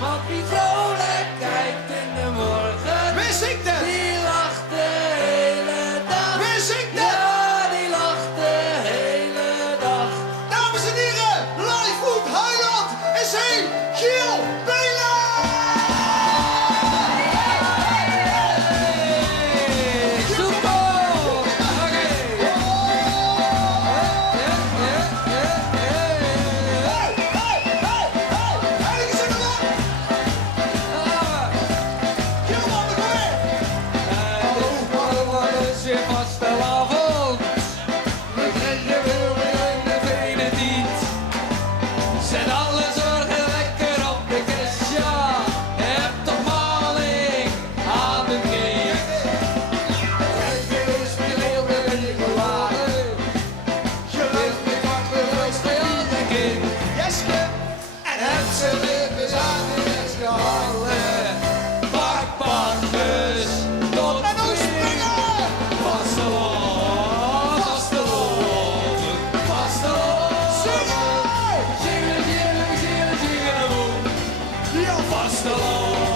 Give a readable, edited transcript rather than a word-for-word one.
Want wie vrolijk kijkt in de morgen, Wie zingt het? die lacht de hele dag. Wie zingt het? Ja, die lacht de hele dag. Dames en heren, Livewood Heiland is hij, Giel Belen! Zet alle zorgen lekker op de kist, ja. Heb toch maling aan de kist. Is weer heel veel geladen. Geluid weer wakker, wees bij alle kind. Jeske! En heb ze lippen aan de rest gehangen. Pak, pak, dus tot En nu springen! vasteloven, vasteloven, vasteloven. Zingen, zingen, zingen, zingen, boem. Ja, Vasteloven.